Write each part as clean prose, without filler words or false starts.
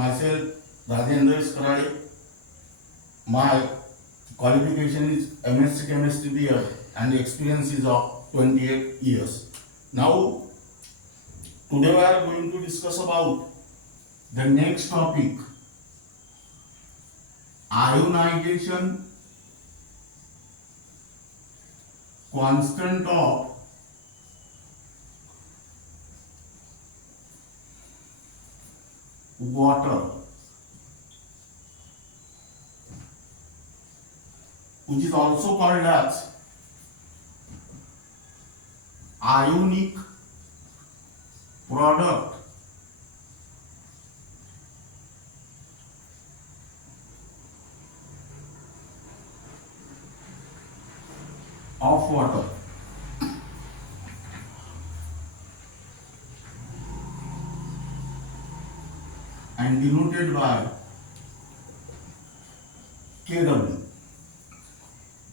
myself Rajendra Iskarade. My qualification is MSc Chemistry BA and experience is of 28 years. Now, today we are going to discuss about the next topic, ionization, constant of water, which is also called as ionic product of water. And denoted by Kw.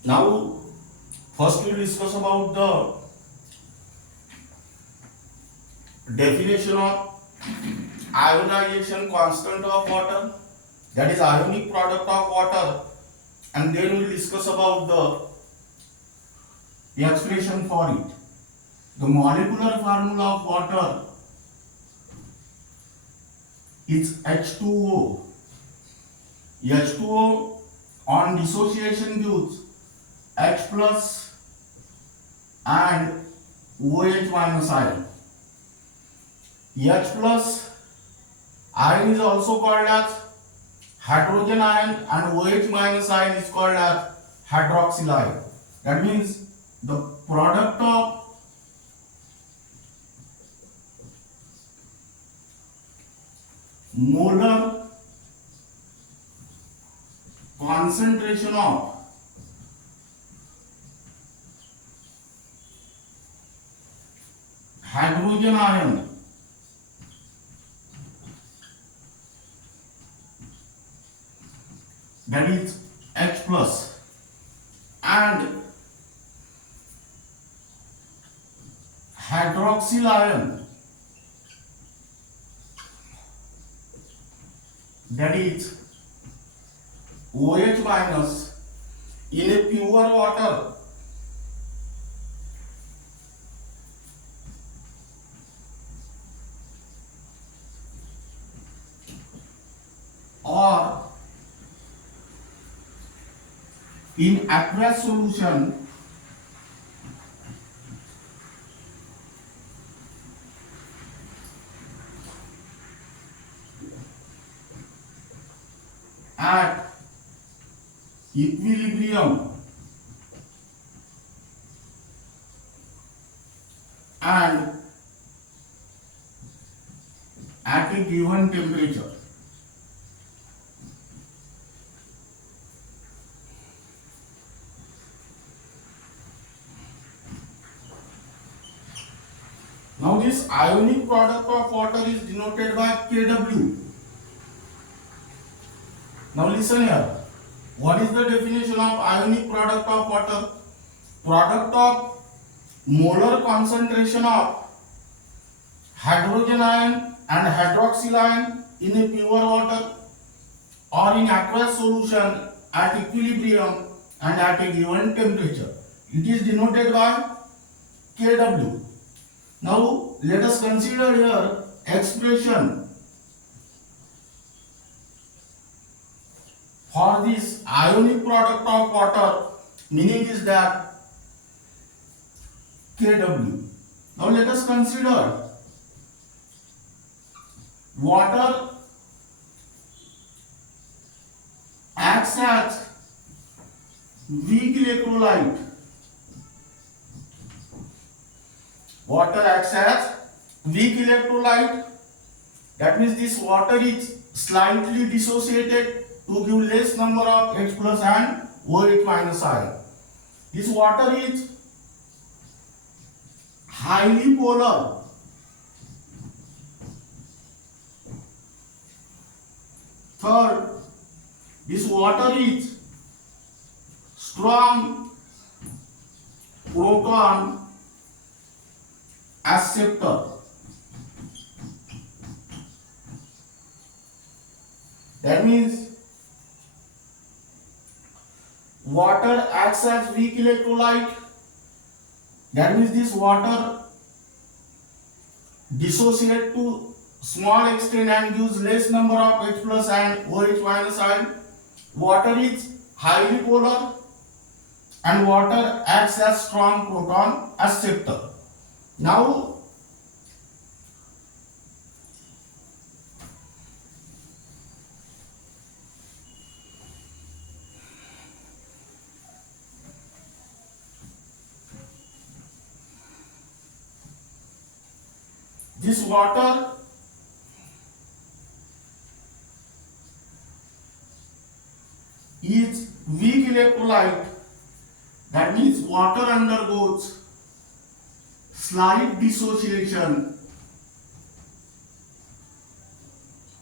Now, first we will discuss about the definition of ionization constant of water, that is ionic product of water, and then we will discuss about the expression for it. The molecular formula of water is H2O. H2O on dissociation gives H plus and OH minus ion. H plus ion is also called as hydrogen ion and OH minus ion is called as hydroxyl ion. That means the product of molar concentration of hydrogen ion that is H plus and hydroxyl ion that is OH minus in a pure water or in aqueous solution at equilibrium and at a given temperature. Now this ionic product of water is denoted by Kw. Now listen here. What is the definition of ionic product of water? Product of molar concentration of hydrogen ion and hydroxyl ion in a pure water or in aqueous solution at equilibrium and at a given temperature. It is denoted by Kw. Now let us consider here expression for this ionic product of water, meaning is that Kw. Now let us consider water acts as weak electrolyte. Water acts as weak electrolyte. That means this water is slightly dissociated to give less number of H plus and OH minus ion. This water is highly polar. Third, this water is strong proton acceptor. That means water acts as weak electrolyte. That means this water dissociate to small extent and gives less number of H plus and OH minus ion. Water is highly polar and water acts as strong proton acceptor. Now this water is weak electrolyte. That means water undergoes slight dissociation.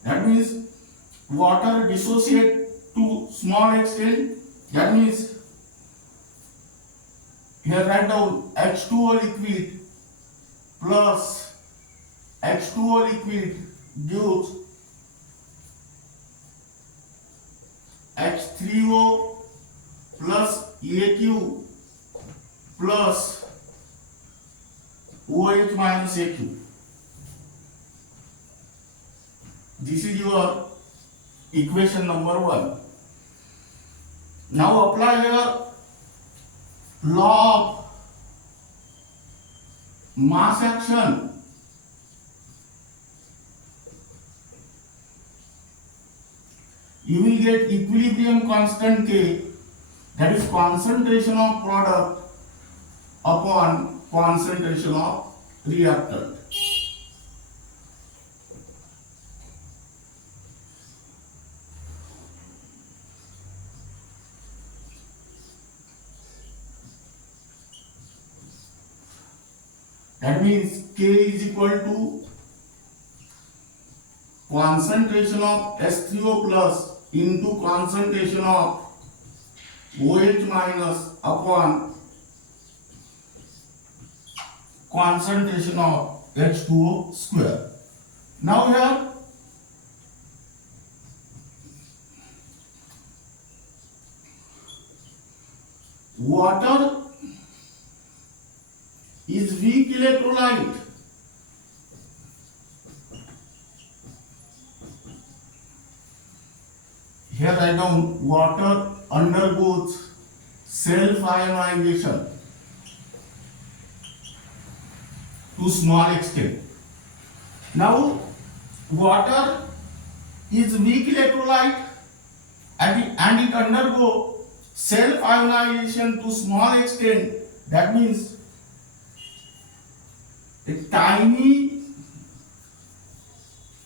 That means water dissociate to small extent. That means here write down H2O liquid plus H2O liquid gives H3O plus AQ plus OH minus AQ. This is your equation number 1. Now apply here law of mass action. You will get equilibrium constant K, that is concentration of product upon concentration of reactant. That means K is equal to concentration of H3O plus into concentration of OH minus upon concentration of H2O square. Now here water is weak electrolyte. Here write down water undergoes self-ionization to small extent. Now water is weak electrolyte and it undergo self-ionization to small extent. That means a tiny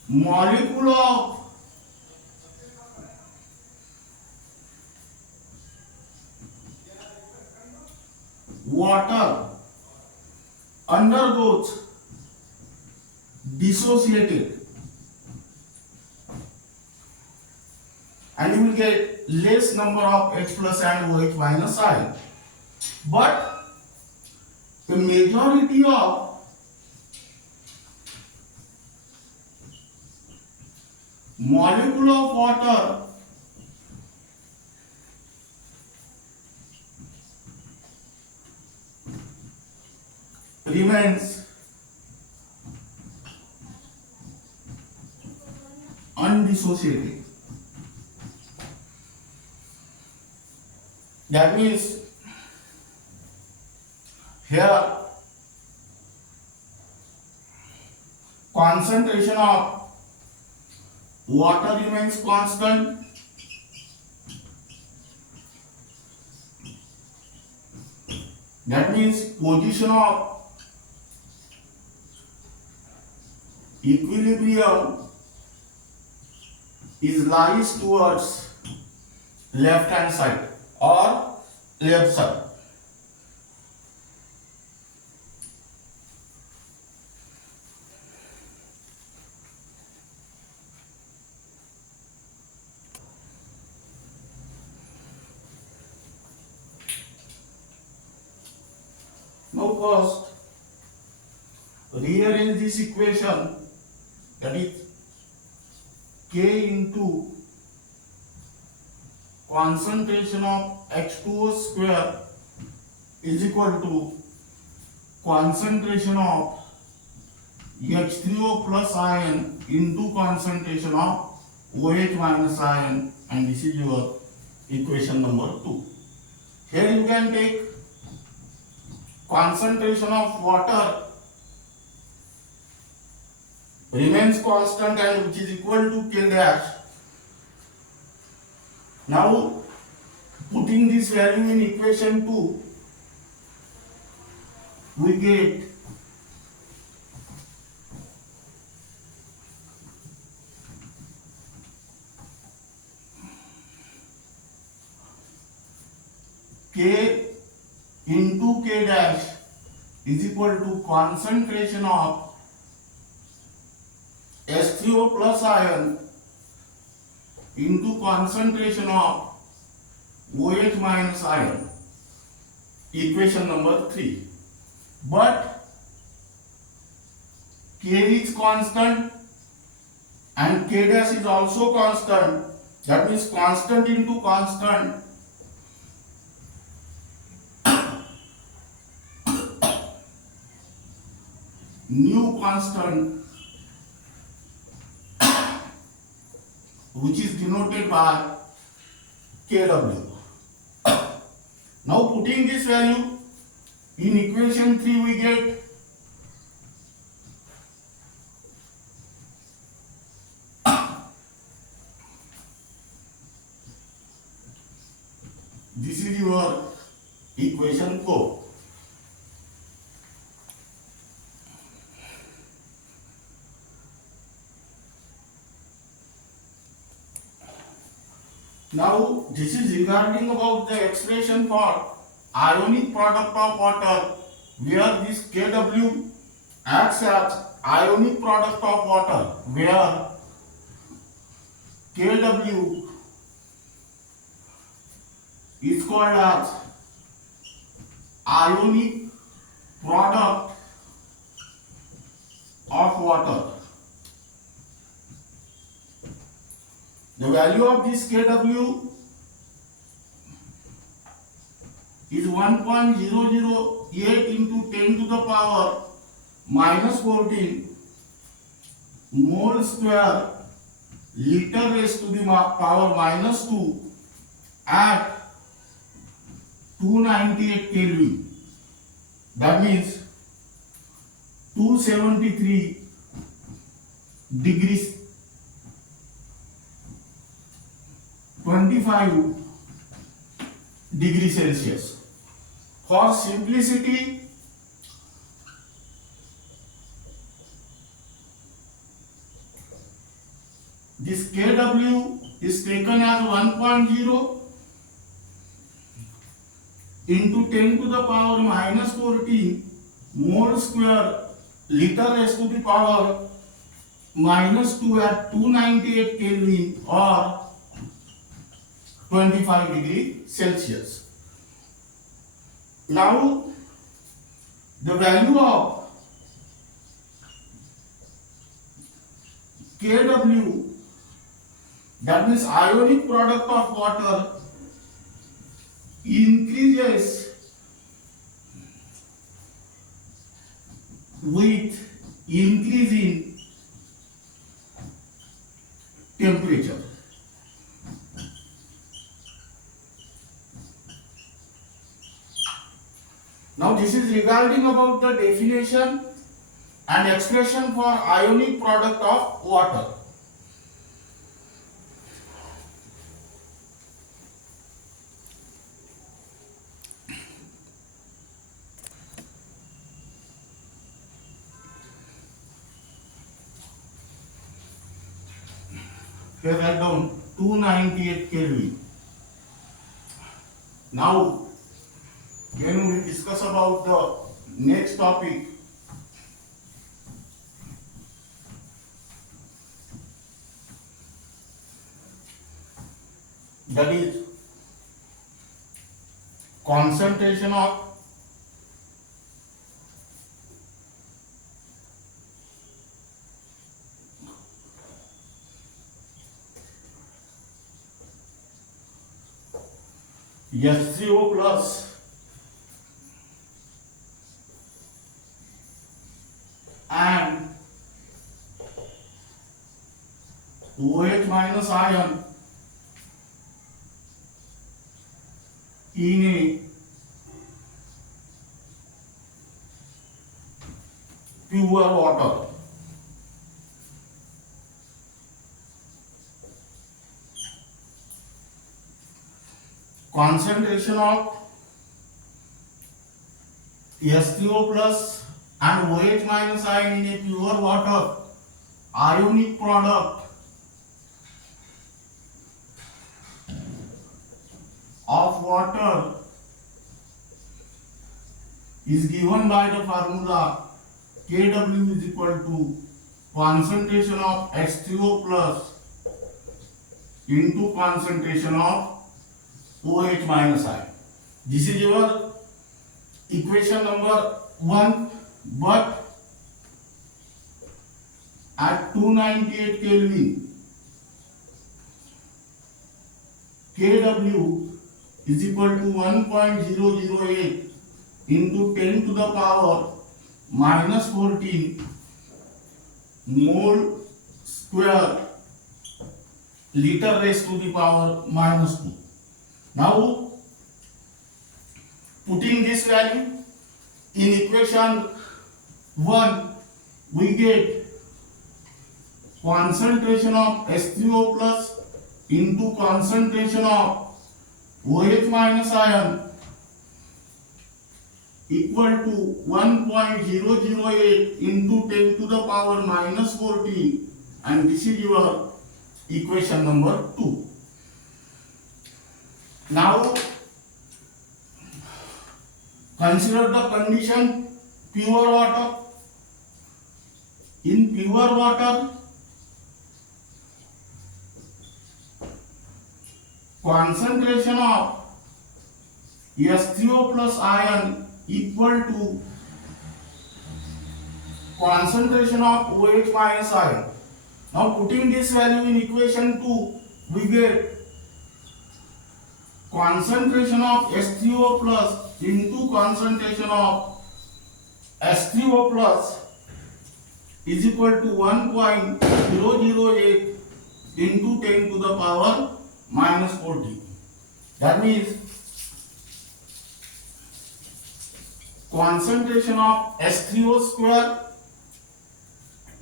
molecule of water undergoes dissociated and you will get less number of H plus and OH minus ion. But the majority of molecule of water remains undissociated. That means here concentration of water remains constant. That means position of equilibrium is lies towards left hand side or left side. Now first rearrange this equation, that is K into concentration of H2O square is equal to concentration of H3O plus ion into concentration of OH minus ion, and this is your equation number 2. Here you can take concentration of water remains constant and which is equal to K dash. Now putting this value in equation 2, we get K into K dash is equal to concentration of H3O plus ion into concentration of OH minus ion, equation number 3. But K is constant and K dash is also constant. That means constant into constant. New constant, which is denoted by Kw. Now putting this value in equation 3, we get this is your equation 4. Now this is regarding about the expression for ionic product of water, where this Kw acts as ionic product of water, where Kw is called as ionic product of water. The value of this Kw is 1.008 into 10 to the power minus 14 mole square liter raised to the power minus 2 at 298 Kelvin. That means 273 degrees 25 degrees Celsius. For simplicity, this Kw is taken as 1.0 into 10 to the power minus 14 mole square liter raised to the power minus 2 at 298 Kelvin or 25 degree Celsius. Now the value of Kw, that means ionic product of water, increases with increase in temperature. Now this is regarding about the definition and expression for ionic product of water. Here write down 298 Kelvin. Now when we discuss about the next topic, that is concentration of H3O plus and OH minus ion in a pure water. Concentration of H3O plus and OH minus ion in a pure water, ionic product of water is given by the formula Kw is equal to concentration of H3O plus into concentration of OH minus ion. This is your equation number 1, but at 298 Kelvin, Kw is equal to 1.008 into 10 to the power minus 14 mole square liter raised to the power minus 2. Now, putting this value in equation 1, we get concentration of H3O plus into concentration of OH minus ion equal to 1.008 into 10 to the power minus 14, and this is your equation number 2. Now, consider the condition pure water. In pure water, concentration of H3O plus ion equal to concentration of OH minus ion. Now, putting this value in equation 2, we get concentration of H3O plus into concentration of H3O plus is equal to 1.008 into 10 to the power minus 40. That means concentration of H3O square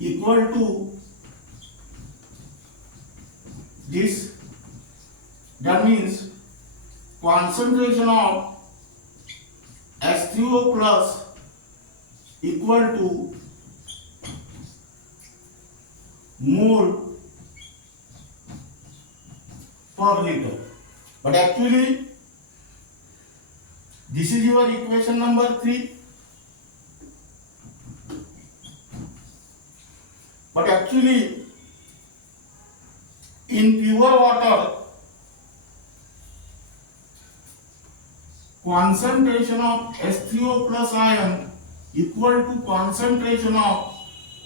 equal to this. That means concentration of H3O plus equal to mole per liter. But actually, this is your equation number 3. But actually, in pure water, concentration of H3O plus ion equal to concentration of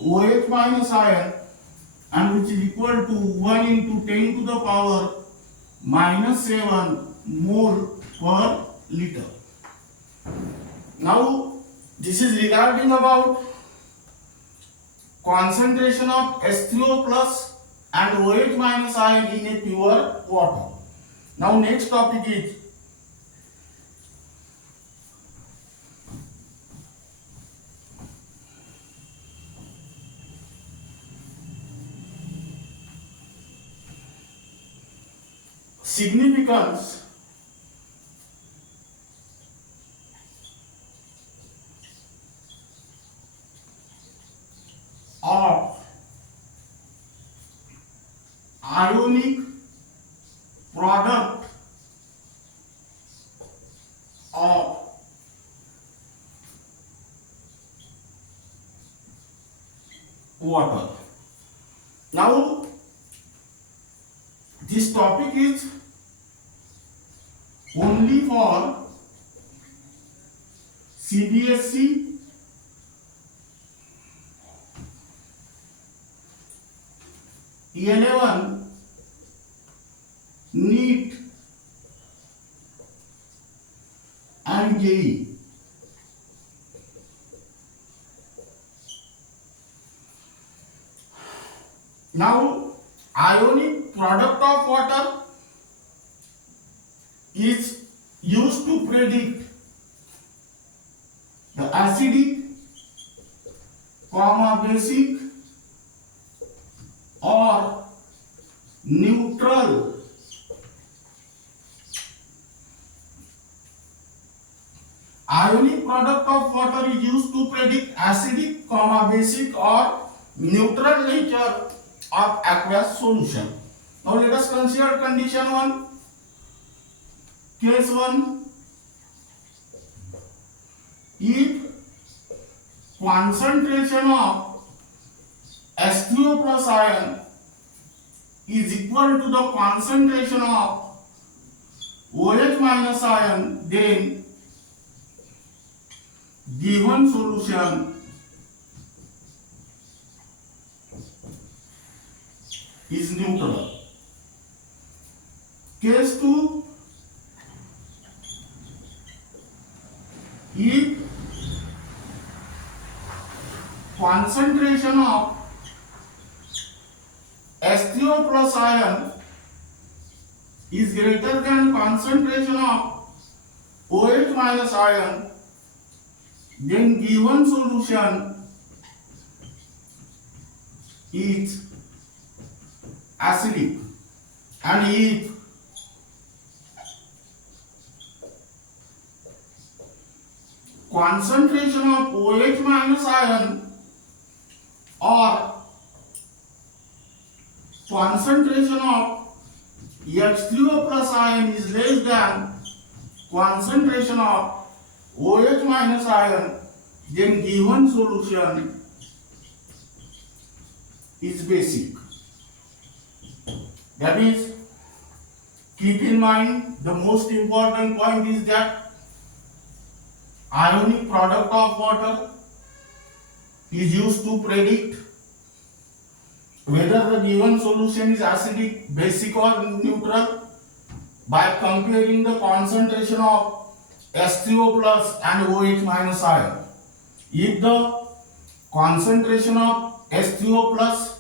OH minus ion, and which is equal to 1 into 10 to the power minus 7 mole per liter. Now, this is regarding about concentration of H3O plus and OH minus ion in a pure water. Now, next topic is significance of ionic product of water. Now, this topic is only for CBSE, E11, NEET, and JEE. Now, ionic product of water is used to predict the acidic, basic or neutral ionic product of water is used to predict acidic, basic or neutral nature of aqueous solution. Now let us consider condition 1. Case 1. If concentration of H2O plus ion is equal to the concentration of OH minus ion, then given solution is neutral. Case 2. If concentration of H2O plus ion is greater than concentration of OH minus ion, then given solution is acidic. And if concentration of OH minus ion or concentration of H3O plus ion is less than concentration of OH minus ion, then given solution is basic. That is, keep in mind the most important point is that ionic product of water is used to predict whether the given solution is acidic, basic or neutral by comparing the concentration of H3O plus and OH minus ion. If the concentration of H3O plus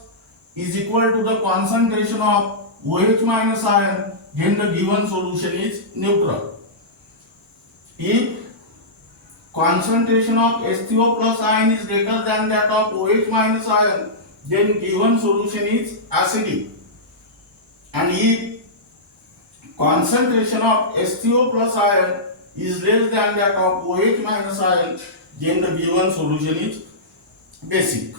is equal to the concentration of OH minus ion, then the given solution is neutral. If concentration of H3O plus ion is greater than that of OH minus ion, then given solution is acidic. And if concentration of H3O plus ion is less than that of OH minus ion, then the given solution is basic.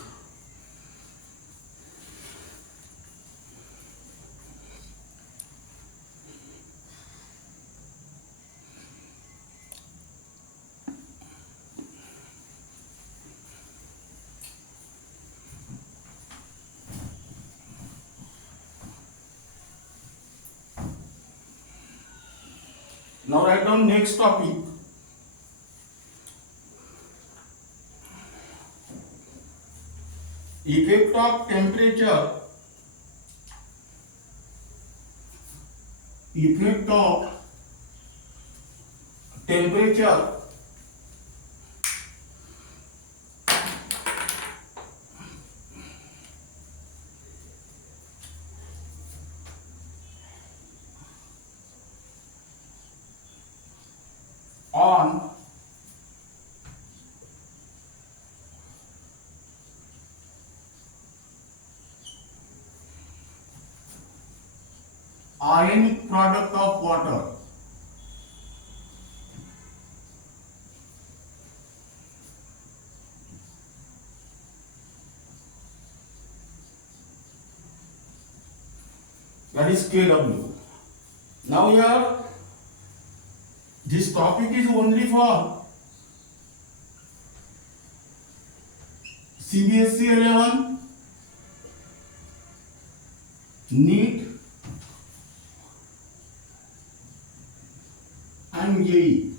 Now write down next topic. Effect of temperature. Effect of temperature on ionic product of water. That is KW. Now here this topic is only for CBSE 11, NEET and JEE.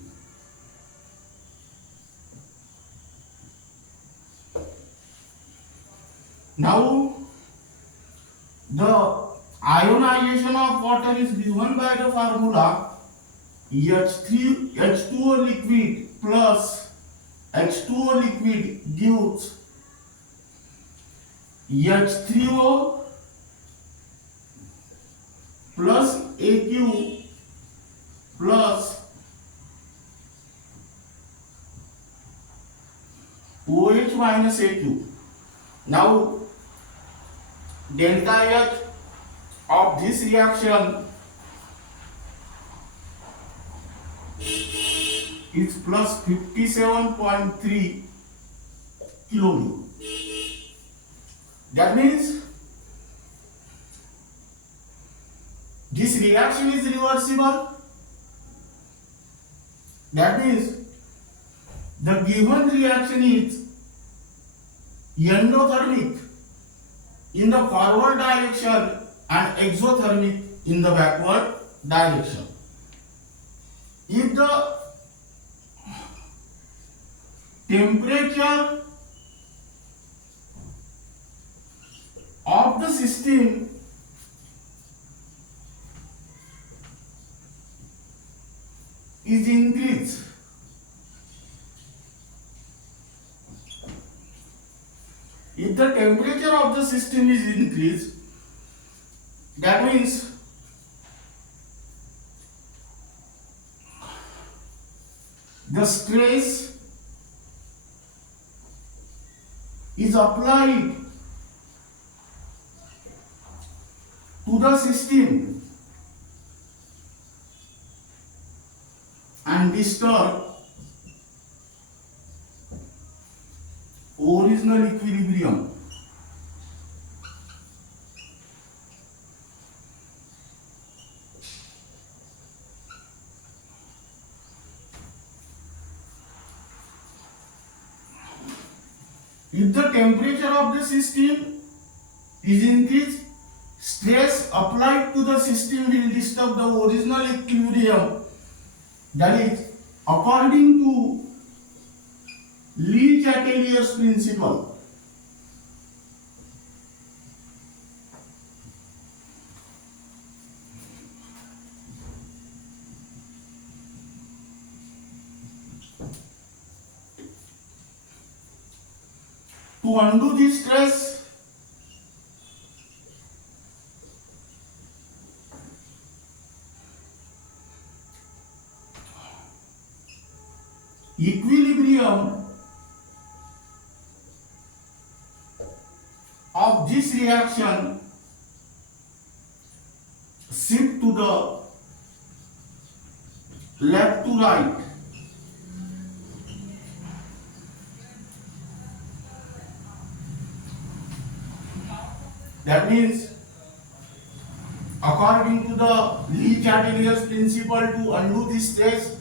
Now the ionization of water is given by the formula H2O liquid plus H2O liquid gives H3O plus AQ plus OH minus AQ. Now delta H of this reaction is plus 57.3 kilojoules. That means this reaction is reversible. That means the given reaction is endothermic in the forward direction and exothermic in the backward direction. If the temperature of the system is increased, if the temperature of the system is increased, that means the stress is applied to the system and disturb original equilibrium. If the temperature of the system is increased, stress applied to the system will disturb the original equilibrium. That is according to Lee-Chatelier's principle. To undo this stress, equilibrium of this reaction shift to the left to right. That means according to the Lee-Chatelier's principle, to undo this stress,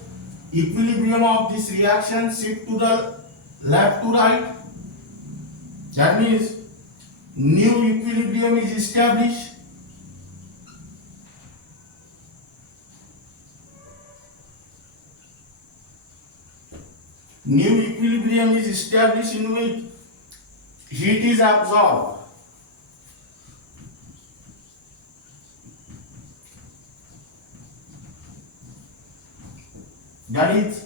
equilibrium of this reaction shift to the left to right. That means new equilibrium is established. New equilibrium is established in which heat is absorbed. That is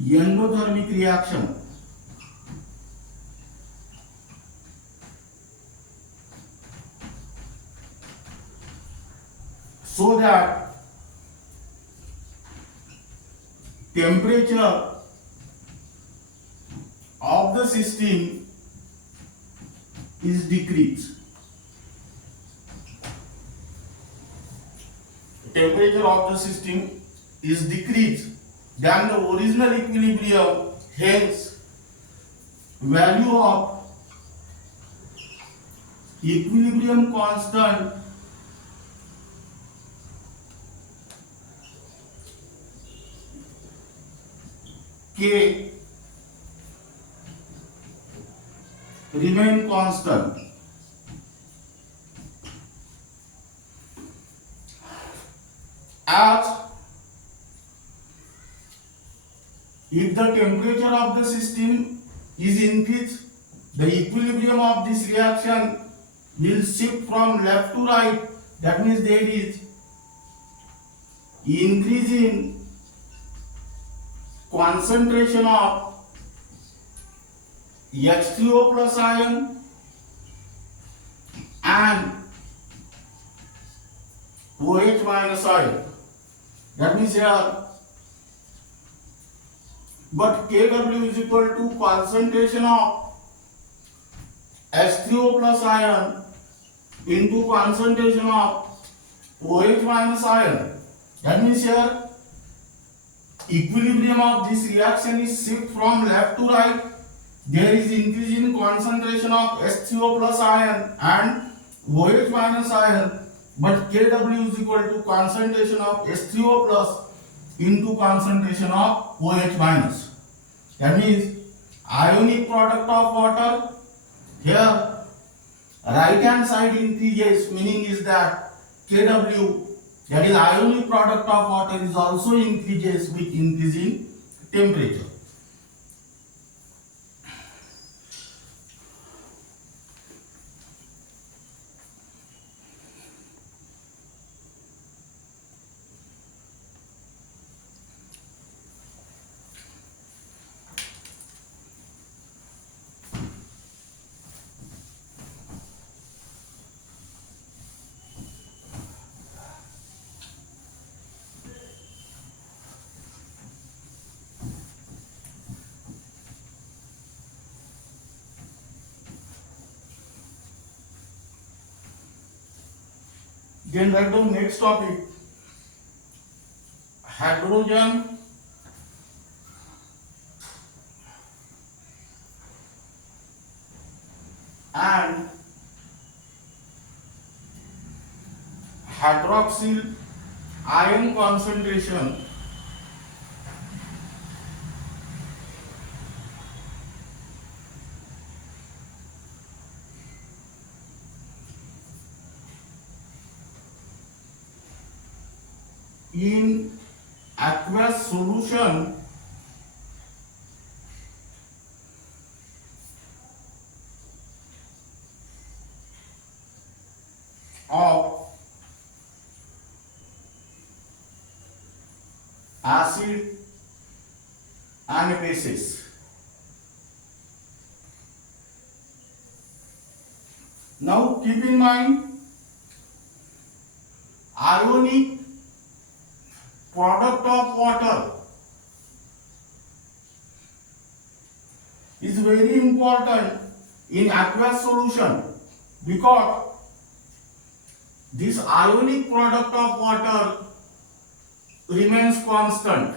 endothermic reaction. So that temperature of the system is decreased. Temperature of the system is decreased than the original equilibrium, hence value of equilibrium constant K remain constant. As if the temperature of the system is increased, the equilibrium of this reaction will shift from left to right. That means there is increase in concentration of H3O plus ion and OH minus ion. That means here, but Kw is equal to concentration of H3O plus ion into concentration of OH minus ion. That means here equilibrium of this reaction is shift from left to right. There is increase in concentration of H3O plus ion and OH minus ion, but Kw is equal to concentration of H3O plus into concentration of OH minus. That means ionic product of water, here right hand side increases, meaning is that Kw, that is ionic product of water, is also increases with increase in temperature. Then write down next topic, hydrogen and hydroxyl ion concentration in aqueous solution of acid and bases. Now keep in mind, ionic product of water is very important in aqueous solution, because this ionic product of water remains constant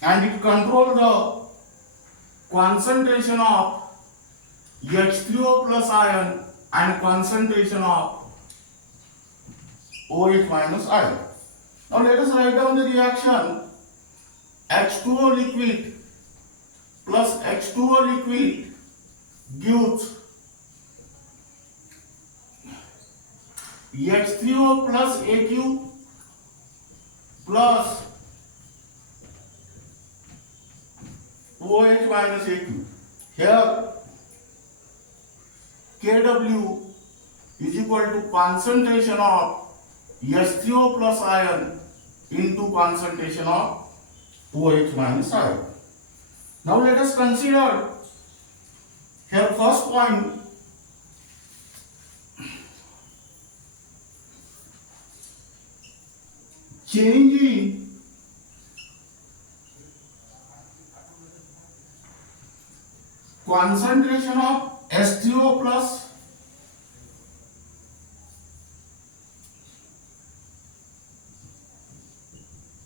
and it controls the concentration of H3O plus ion and concentration of OH minus ion. Now let us write down the reaction. H2O liquid plus H2O liquid gives H3O plus AQ plus OH minus AQ. Here Kw is equal to concentration of H3O plus ion into concentration of OH minus ion. Now let us consider here first point, change in concentration of H3O plus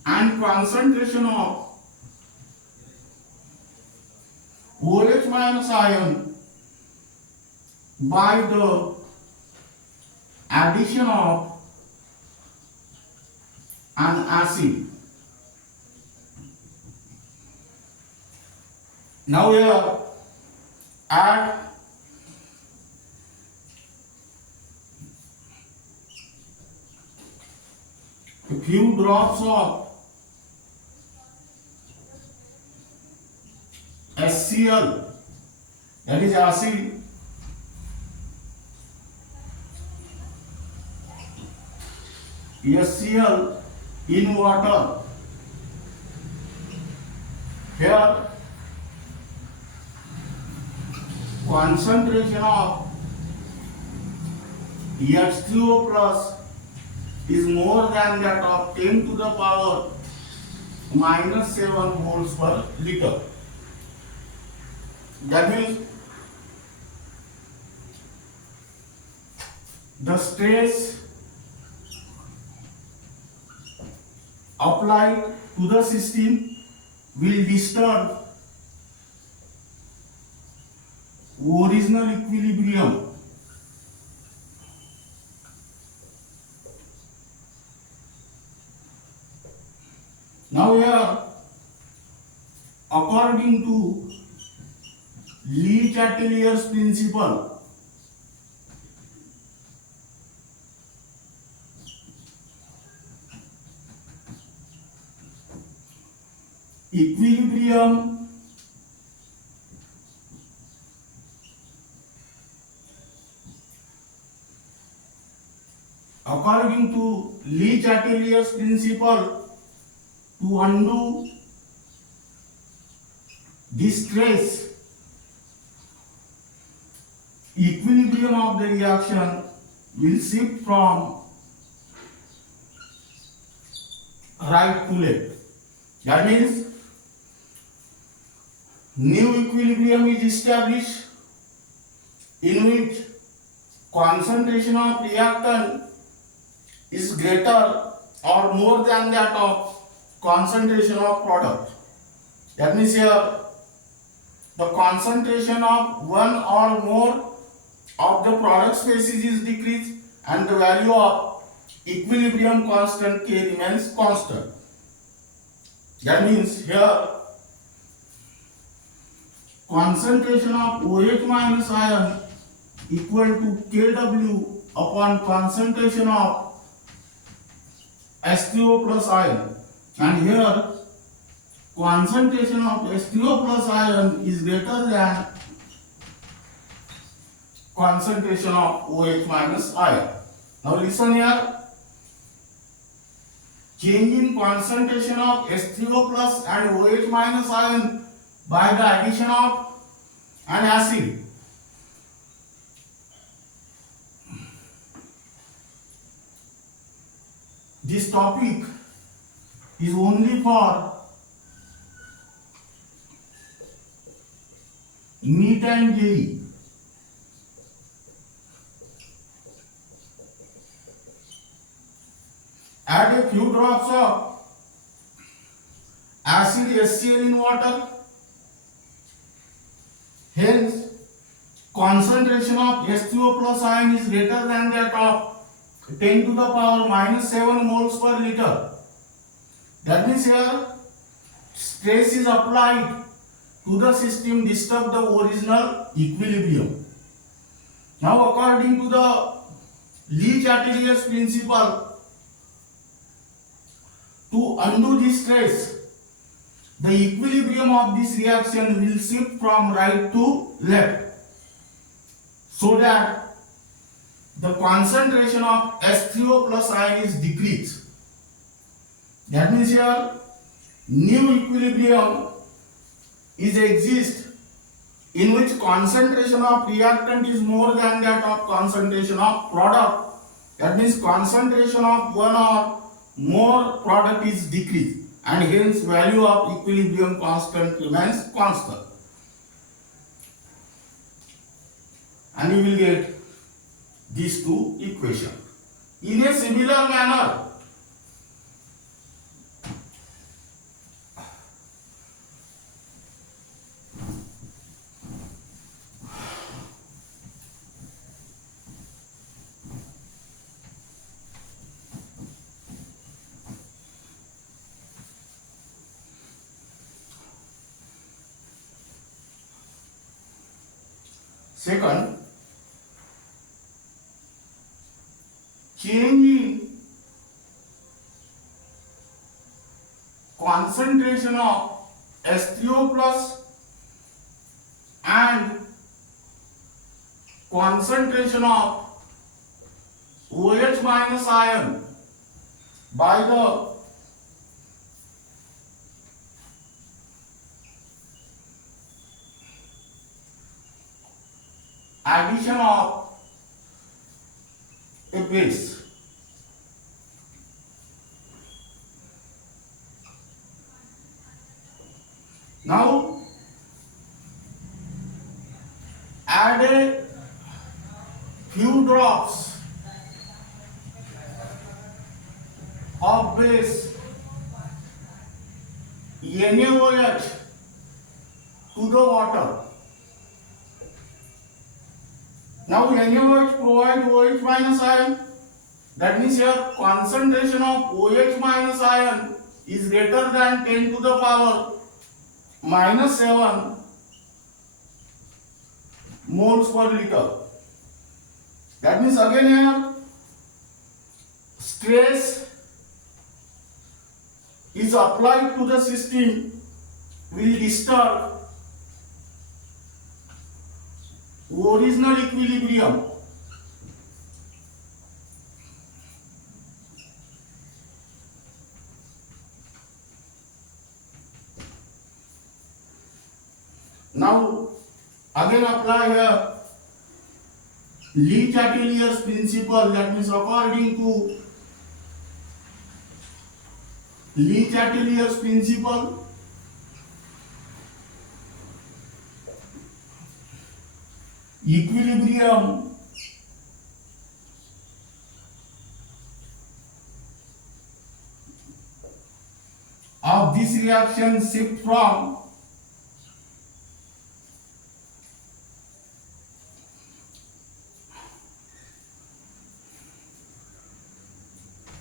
and concentration of OH minus ion by the addition of an acid. Now here add a few drops of HCl, that is acid, HCl in water Here concentration of H2O plus is more than that of 10 to the power minus 7 moles per liter. That means the stress applied to the system will disturb original equilibrium. Now here, according to Le-Chatelier's principle, equilibrium according to Le-Chatelier's principle, to undo distress, equilibrium of the reaction will shift from right to left. That means new equilibrium is established in which concentration of reactant is greater or more than that of concentration of product. That means here the concentration of one or more of the product species is decreased and the value of equilibrium constant K remains constant. That means here concentration of OH minus ion equal to Kw upon concentration of H2O plus ion, and here concentration of H2O plus ion is greater than concentration of OH minus ion. Now listen here, change in concentration of H3O plus and OH minus ion by the addition of an acid. This topic is only for NEET and JEE. Add a few drops of acid HCl in water. Hence, concentration of H2O plus ion is greater than that of 10 to the power minus 7 moles per liter. That means here stress is applied to the system, disturb the original equilibrium. Now according to the Le-Chatelier's principle, to undo this stress, the equilibrium of this reaction will shift from right to left, so that the concentration of H3O plus ion is decreased. That means here new equilibrium is exist in which concentration of reactant is more than that of concentration of product. That means concentration of one or more product is decreased, and hence value of equilibrium constant remains constant. And you will get these two equations. In a similar manner, second, change in concentration of H3O plus and concentration of OH minus ion by the addition of a base. Now add a few drops of base NaOH to the water. Now NaOH provide OH minus ion. That means here concentration of OH minus ion is greater than 10 to the power minus 7 moles per liter. That means again here stress is applied to the system will disturb original equilibrium. Now again apply here Le-Chatelier's principle. That means according to Le-Chatelier's principle, equilibrium of this reaction shift from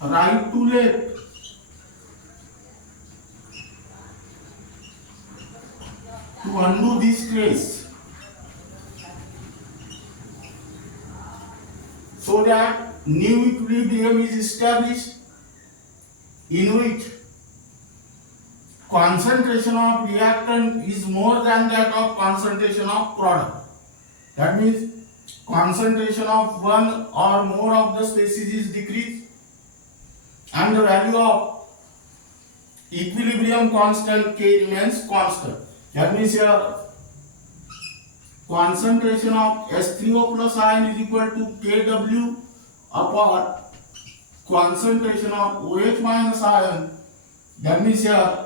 right to left to undo this trace, so that new equilibrium is established in which concentration of reactant is more than that of concentration of product. That means concentration of one or more of the species is decreased and the value of equilibrium constant K remains constant. That means here concentration of H3O plus ion is equal to Kw upon concentration of OH minus ion. That means here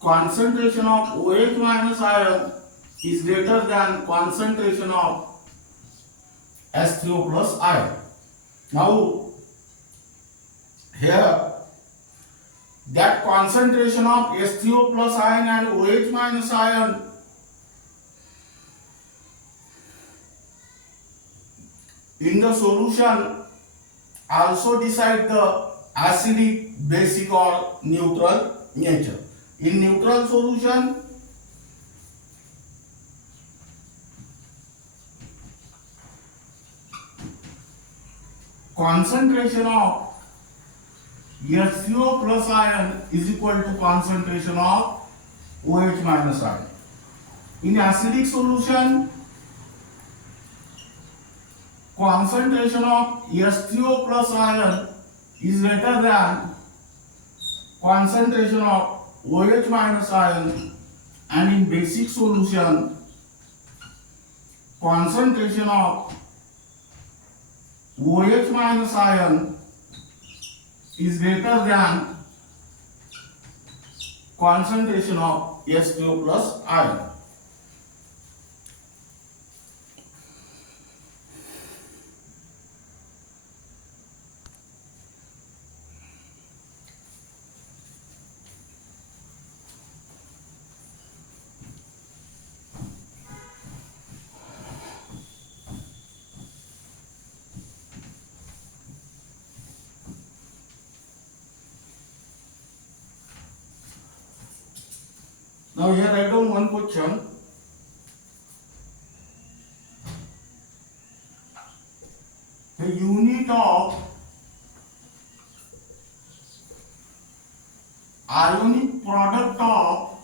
concentration of OH minus ion is greater than concentration of H3O plus ion. Now here that concentration of H3O plus ion and OH minus ion in the solution also decide the acidic, basic or neutral nature. In neutral solution, concentration of H3O plus ion is equal to concentration of OH minus ion. In acidic solution, concentration of H3O plus ion is greater than concentration of OH minus ion, and in basic solution, concentration of OH minus ion is greater than concentration of H2O plus ion. Now here write down one question. The unit of ionic product of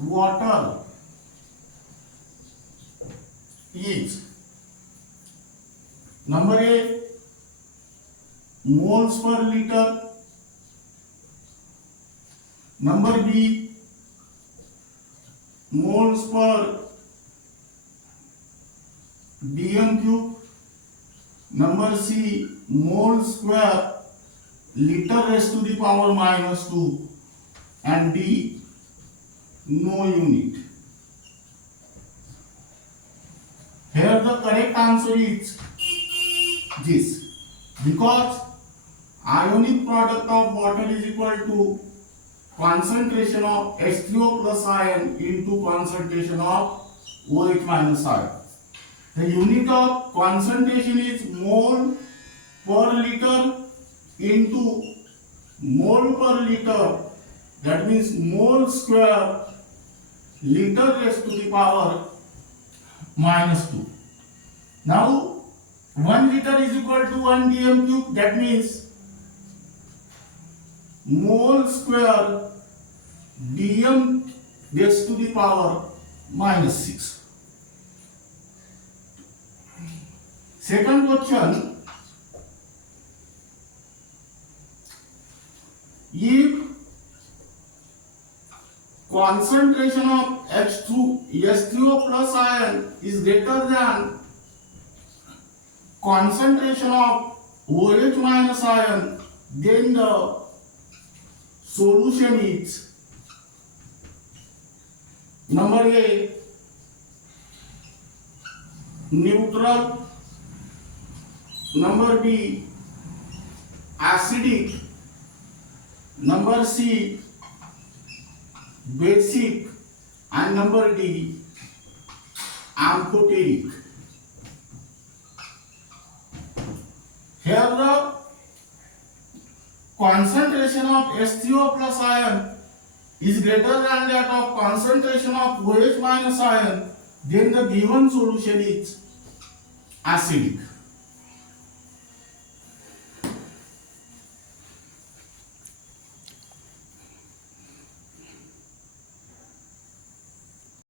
water is number A, moles per liter, number B, moles per dm cube. Number C, mole square liter raised to the power minus 2. And D, no unit. Here the correct answer is this, because ionic product of water is equal to concentration of H3O plus ion into concentration of OH minus ion. The unit of concentration is mole per liter into mole per liter, that means mole square liter raised to the power minus 2. Now 1 liter is equal to 1 dm cube, that means mole square dm raised to the power minus 6. Second question, if concentration of H3O plus ion is greater than concentration of OH minus ion, then the solution is number A, neutral, number B, acidic, number C, basic, and number D, amphoteric. Here the concentration of H3O plus ion is greater than that of concentration of OH minus ion, then the given solution is acidic.